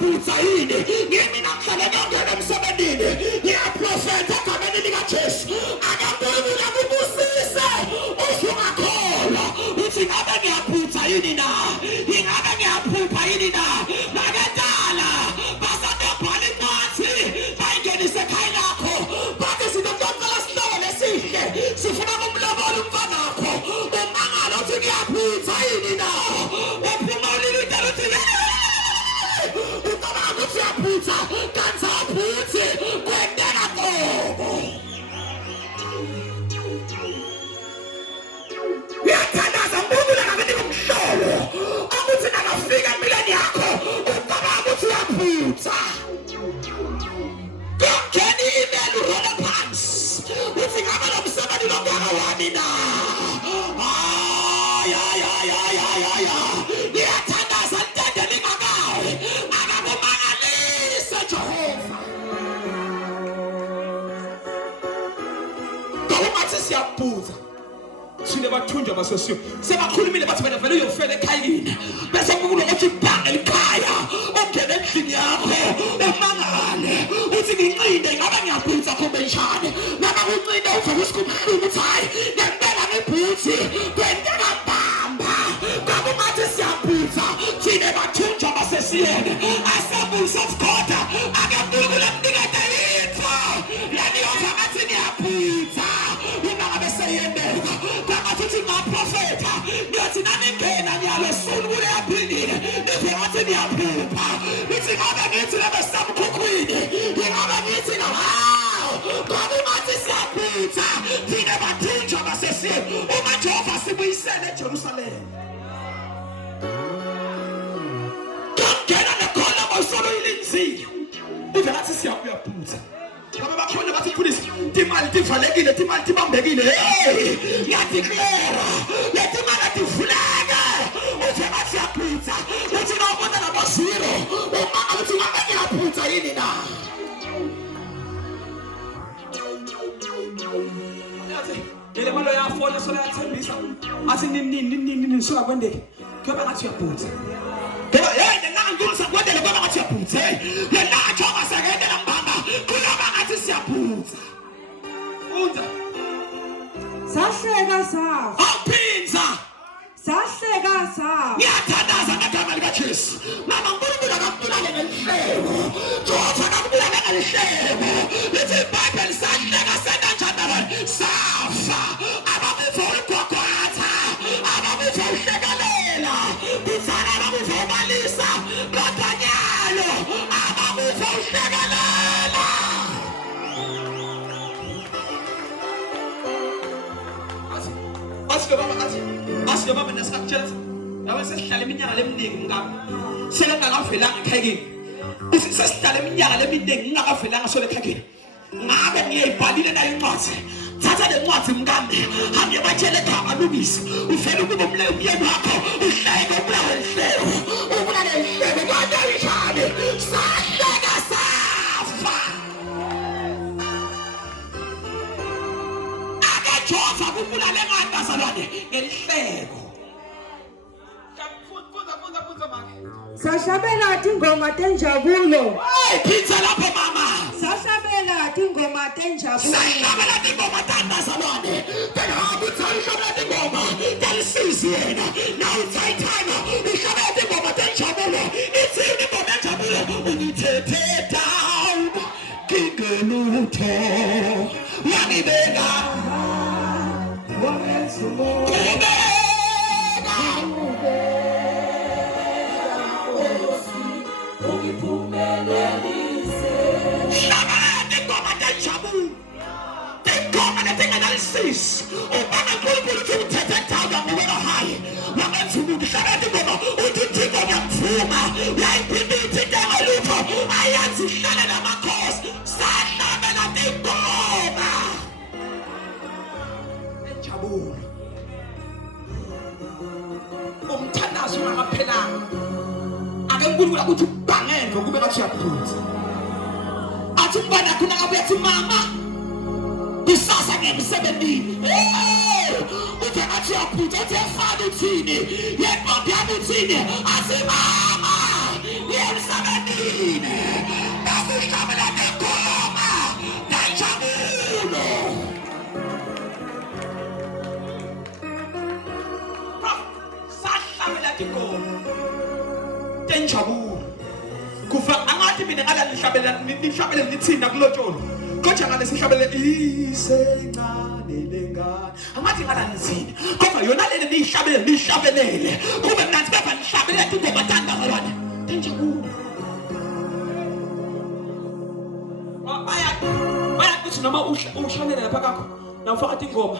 ngiyabhutha yini ngimi namhlanje ngiyongena emsebenzini ngiyaprofetha egameni likaJesu akaNkulunkulu akubusise usungakholwa uthi ngabe ngiyabhutha yini na ingabe ngiyaphupha yini na nakadala basatobhala incwadi bayingenise ekhaya lakho bathi sinokuthola sihlole esihle sifuna ukumlobola umfana wakho umangalo uthi ngiyabhutha yini na uphuma ulilutha luthi ucabanga ukuthi uyabhutha kanti awubhuthi kwenteka qobo ngiyathandaza ngibukule ngabe ngumhlolo ukuthi nakafika empilweni yakho ucabanga ukuthi uyabhutha ngeni email urole phansi uthi ngabe lo msebenzi longaka wami na ngiyathandaza ntende lingakawe akakumangalise Jehova ngokumathi siyabhutha sine bathunjwa basesiyo sebakhulumile bathi wena vele uyofela ekhayini bese kukulo ukuthi ibhange likhaya ungene endlini yakho umangale uthi ngincinde ngabe ngiyabhutha kumbe njani noma uncinde uvele usikumhluku uthi hayi ngempela ngibhuthi kwenteka mbamba ngokumathi siyabhutha sine bathunjwa basesiyene asabulisa sikhoda akaNkulunkulu akunikeza yitho laniyoza ngathi ngiyabhutha uma ngabe seyendeka ngathi ngaprofetha ngathi naningena nyalesulu kule yaphindile nithi ngathi niyaphupha nithi ngabe ngithi labesamkhukhwini ingabe ngithi hawu ngoba ngathi siyaphutha thina bathunjwa basesiye uma Jehova sibuyisele eJerusalema ngena nekhola bosolo ilinzile uve ngathi siyaphutha ngoba bakhona bathi police imali tivalekile imali tibambekile hey ngiyadeclare lethi imali ativuleke uthi ngathi siyaphutha uthi nawubona nabo zero uma uthi ngabe ngiyaphutha yini na ngele malo yafona sola yathembisa athi nini sola kwendeke ngoba ngathi uyaphutha ngoba hey nangizisa kwendele ngoba ngathi uyaphutha yena ajoba sekendela mbamba ngoba ngathi siyaphutha unza sahleka safa awuphinza sahleka safa ngiyathandaza ngegama likaJesu mama uNkulunkulu akakubulale ngelihlebo Jehova akakubulale ngelihlebo lithi iBhayibheli sahleka senanjani safa ababuva ugogatha ababuva uhlekelela kuthana ababuva umalisa kodwa nyalo ababuva uhlekelela Asike baba nesakutshela yawe sesihlala iminyaka leminingi ngami selengakavelanga ekhayeni sesihlala iminyaka leminingi ngingakavelanga sole ekhayeni ngabe ngiyayibhalile nayo incwadi thatha le ncwadi mngane hambe batshele ekhaya Lungisa uvela ukuba umyeni wakho uhleke ubulawe lihlelo ubulale lihlelo kanti ayishane sahleka safa Jehova kubulale ngabazalwane ngelihleko sahlabela tingoma tenjabulo phinza lapho mama sahlabela tingoma tenjabulo sahlabela tingoma tandazalwane kangabe uthayishobela tingoma talisisi yena now it's time uhlabela tingoma tenjabulo ithini ingoma tenjabulo ungithethe down kingelutho wangibeka umthandazo ungakaphelanga akengikulunkulu ukuthi ubhangenze kube ngathi uyaphutha athi umntwana khona abuye athi mama kusasa ngemsebenzini uthi ngathi uyaphutha uthi efana uthini yentombi yami uthini athi mama ngemsebenzini uhlabela ngengoma nenjabulo. Sahlabela ingoma tenjabulo. Kufa angathi mina ngala nihlabela nithina kulotsholo. Kodwa ngale sihlabele isencane lengane. Angathi ngala nithini. Kodwa yona lena nihlabelele. Kube mnanzi baba nihlabela ingoma tangazalwane. Tenjabulo. Baya kuthi noma uhlabela lapha kakho. Nawufaka ingoma.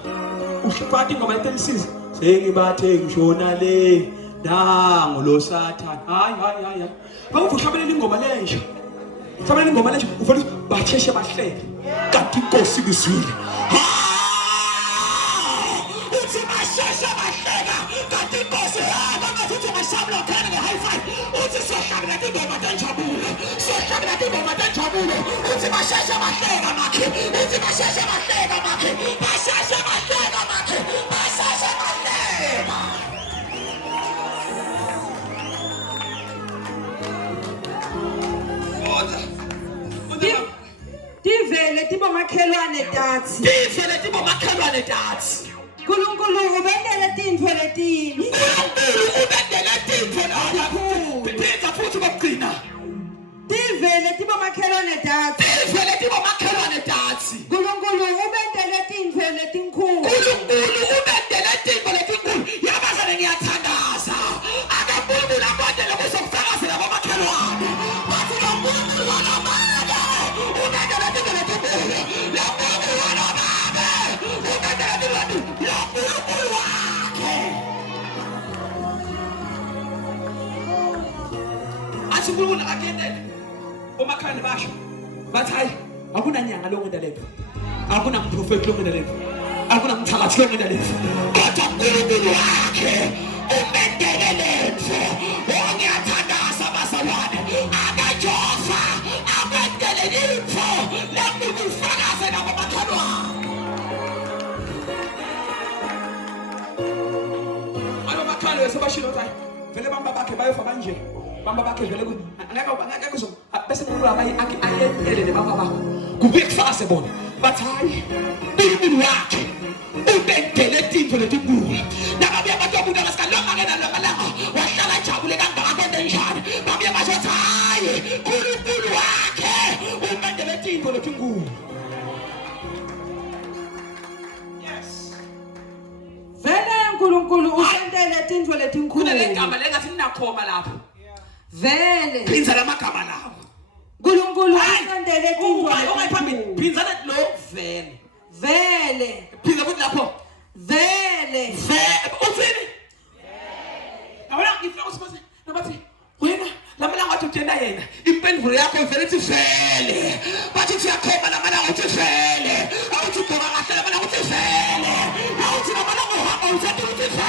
Ufaka ingoma etelisiza. Sengibathe ngishona le. Nangu lo Sathane. Hayi. Bawuhlabelela ingoma lenje. Hlabelela ingoma lenje ufuna batheshe bahleke. Kanti inkosi kuzwile. Uthi basheshe bahleka. Kanti inkosi bangathi mashabula khona nge-high five. Uthi sohlabela ingoma tenjabulo. Sohlabela ingoma tenjabulo. Uthi basheshe bahleka makhe. Uthi basheshe bahleka makhe. Basheshe bahleka makhe. Basheshe bahleka. Tivele tibomakhelwane tatsi. Tivele tibomakhelwane tatsi. Nkulunkulu ubendele tintfo letini. Nkulunkulu ubendele tintfo letini. Phindza futhi kokugcina. Tivele tibomakhelwane tatsi. Tivele tibomakhelwane tatsi. Nkulunkulu ubendele tintfo letinkhulu. Nkulunkulu ubendele tintfo letinkhulu. Yabazane ngiyathandaza. Akankulunkulu abondele kuzokufakazela bomakhelwane. Bathi lo Nkulunkulu wanamandla. Ubendele tintfo letinkhulu. Lo Nkulunkulu wanamandla. Ubendele tintfo letinkhulu. Lo Nkulunkulu wakhe. Athi uNkulunkulu akuyendele. Omakhanda basho bathi hayi akunanyanga lonke ndalepo akunamprofeti lonke ndalepo akunamthakathi lonke ndalepo kodwa uNkulunkulu wakhe umendele lethu ngiyathandaza bazalwane akajova amendele lethu lapho ufakaze nabo bakhalwane alo bakhalo sebashilo hayi vele bamba bakhe bayofa kanje bamba bakhe vele angeke kuzo bese uNkulunkulu ayendele bamba bakho kubuye kufase bona bathi hayi uNkulunkulu wakhe ubendele tintfo letinkulu nababuye abantu abunda basikalonga ngena lamalanga wahlala jabule kangaka kwente njani babuye basho hayi uNkulunkulu wakhe ubendele tintfo letinkulu. Yes. Vele Nkulunkulu usendele tintfo letinkhulu. Kunale gama lengathi ninakhoma lapho. Vele. Phinza lamagama lawo. Nkulunkulu usendele tintfo letinkhulu. Phinza lo vele. Vele. Phinza futhi lapho. Vele. Uthini? Awula ngifuna usibaze nabathi wena lamalanga athi utenda yena impendulo yakho vele ithi vele. Bathi siyakhoma lamalanga uthi vele. Awuthi khona kahle lamalanga uthi vele. Awuthi lamalanga uhamba uthi vele.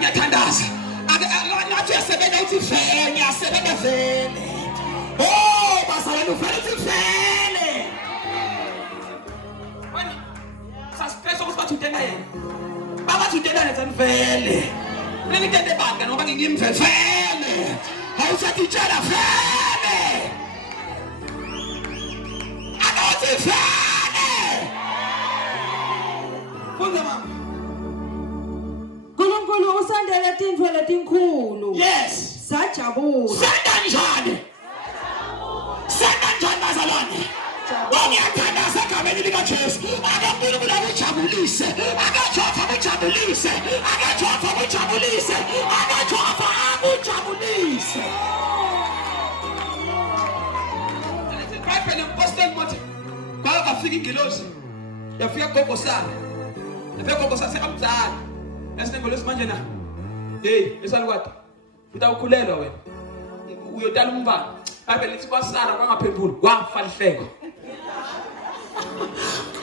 ngiyathandaza ngathi uyasebenza uthi vele ngiyasebenza vele oh bazalwane uvele uthi vele wena sasipesa ukuthi bathi utenda yena babathi utenda yena vele ngitende banga ngoba ngimvele vele awusathi tshela vele akathi vele funza mama Nkulunkulu usendele tintfo letinkhulu. Yes. Sajabula. Sendanjani? Sendanjani bazalwane? Ngiyathandaza egameni likaJesu. AkaNkulunkulu akujabulise. Akajova akujabulise. Akajova akujabulise. Akajova akujabulise. phela impostoli mothi kwakafika ingilosi yafika gogo sana sekamdala esinengolosi manje na hey esalukade utawukhulelwa wena uyotala umntwana abe lithi kwaSara kwangaphenduli kwafalihleko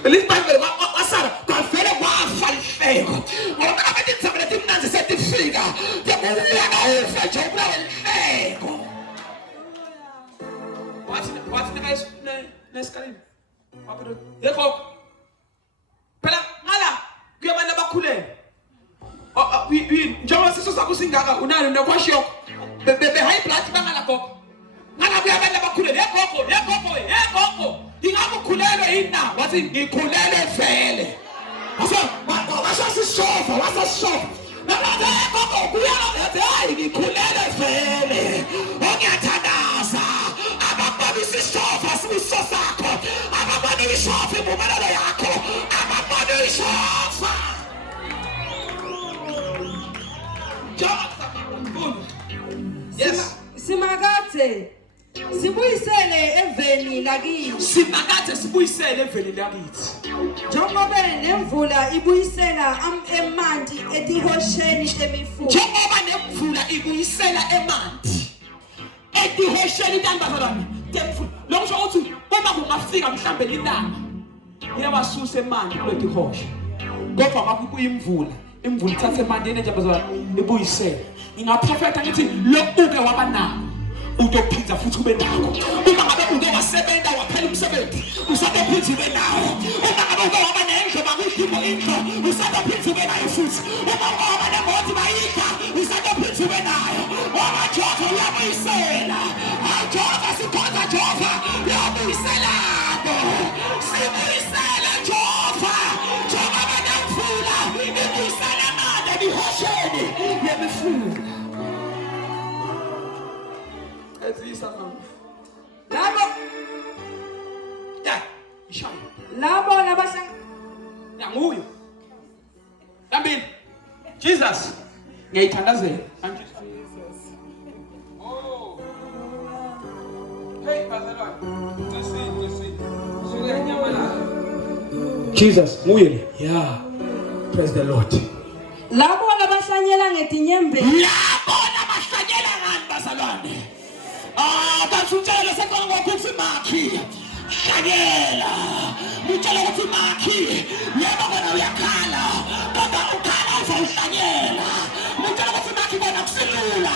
lithi Bible kwaSara kwavele kwafalihleko ngoba abantu itsaba lethi mnanzi setifika yabona ufa nje ubulahleko wathi neskalini waphethe yekho phela ngala kuyabantu abakhulelwe njengoba siso sakho singaka unalo nokwashoko bebe high blood bangala gogo ngala kuyabantu abakhulelwe yegogo ingakukhulelwe yini na wathi ngikhulelwe vele wasasishofa gogo kuyathi hayi ngikhulelwe vele ongiyathandaza ababona isishofa sibuso sakho ababona ishofa impumelelo yakho ababona ishofa yes Simakathe sibuyisele eveni lakithi. Njengoba nemvula ibuyisela emanti etihosheni temifula. Njengoba nemvula ibuyisela emanti etihosheni tantazalwane temifula. Lokusho ukuthi uma kungafika mhlambe lintanga iyawasusa emanti kulethi hosha. Kodwa makuyimvula imvula ithathe emanti enjambazalwane ibuyisela. Ingaprofeta ngithi lokuke wabanako utophinza futhi ube nakho. Uma ngabe uke wasebenza waphela umsebenzi usatophinza ube nawo. Uma ngabe uke waba nendlo bakudimo indlo usatophinza ube nayo futhi. Uma waba nemoto bayikha usatophinza ube nayo. Ngoba Jehova uyabuyisela. Jehova sikhonza Jehova uyabuyisela. Sibuyisela Jehova. Jehova banamfula ibuyisela amande bihosheni yemifula. Labo labahlang yanguyo yambini Jesus ngiyayithandazela oh hey bazalwane Jesus nguye le yeah praise the Lord. Labo labahlanyela ngetinyembezi labo labahlanyela ngani bazalwane kasutshela sekhona ngokuthi makhi hlanyela utshela ukuthi makhi yebo kona uyakhala kodwa ukhala uzohlanyela utshela ukuthi makhi kona kusilula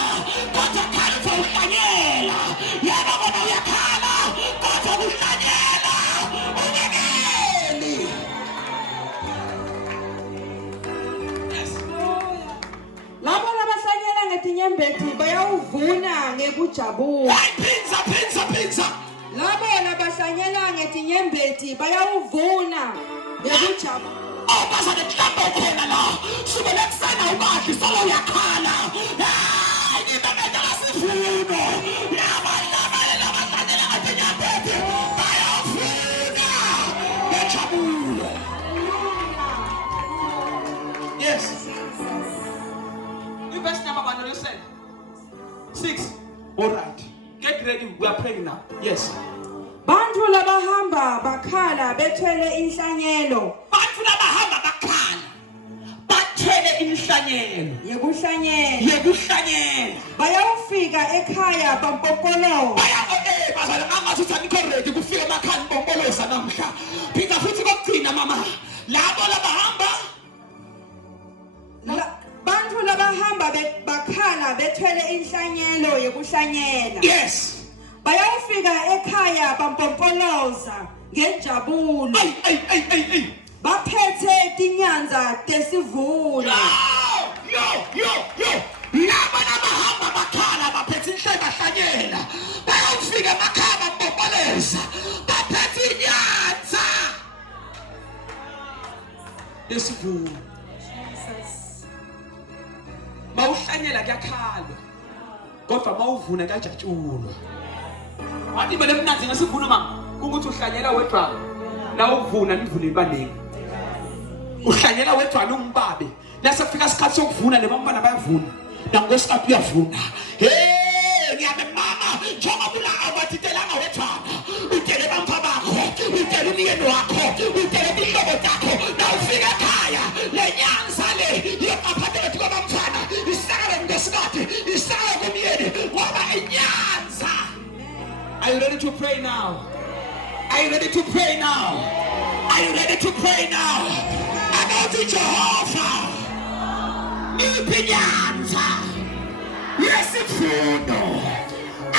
kodwa khala uzohlanyela yebo kona uyakhala kodwa kuhlanyela ungeneli labo labahlanyela ngetinyembezi bayawuvuna ngekujabula. Phinza labo labahlanyela ngetinyembezi bayawuvuna ngekujabula. Bazane mhlawumbe ukhona la sibele kusena ukadli solo uyakhala ngibemeda ngasivuno labahlanyela ngetinyembezi bayavuna ngejabula. Yes. Verse number 1, listen. 6. All right. Get ready. We are praying now. Yes. Bantu labahamba bakhala bethwele inhlanyelo. Bantu labahamba bakhala bathwele inhlanyelo. Yekuhlanyela. Bayawufika ekhaya bampompoloza. Bazalwane angasuthi anicorrect kufika emakhaya mpompoloza namhla. Phika futhi kokugcina mama. Labo labahamba Bantu labahamba bakhala bethwele inhlanyelo yekuhlanyela. Yes. Bayawufika ekhaya bampompoloza ngenjabulo. Baphethe tinyanza tesivuno. Yo. Laba labahamba bakhala baphethe inhlanyela. Bayawufika emakhaya bampompoloza baphethe inyanza tesivuno. Mawuhlanyela kuyakhalwa kodwa mawuvuna kuyajatshulwa. Wathi bele mnanzi ngesivuno mama ukuthi uhlanyela wedwa la uvuna nivune ibanengi. Uhlanyela wedwa umbabe nasefika isikhathi sokuvuna nebantwana bayavuna nangosikhathi uyavuna. Hey ngiyame mama njengoba la abathitelanga wedwa utele umyeni wakho udelete ihlobo zakho nawufika ekhaya le nyanza le yokaphakathi kwabamfana isakala ngesikhathi isakala kumyeni ngoba inyanza. Are you ready to pray now? Are you ready to pray now? Are you ready to pray now? Abathi Jehova niphi nyanza yesifundo.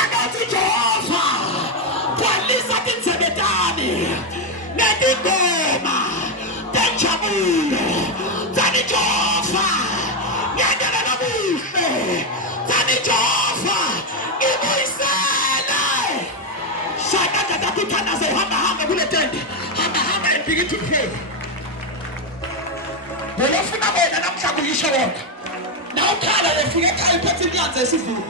Abathi Jehova kwalisa tinzebetani netingoma tenjabulo tani Jehova ngendlela lobuhle tani Jehova ngibuyisele. Shaka kuthandaze hamba kule tende hamba and begin to pray. Bolofuna bona namhlanje uyisho wona nawukhala lefika ekhaya iphethe inyanza yesivuno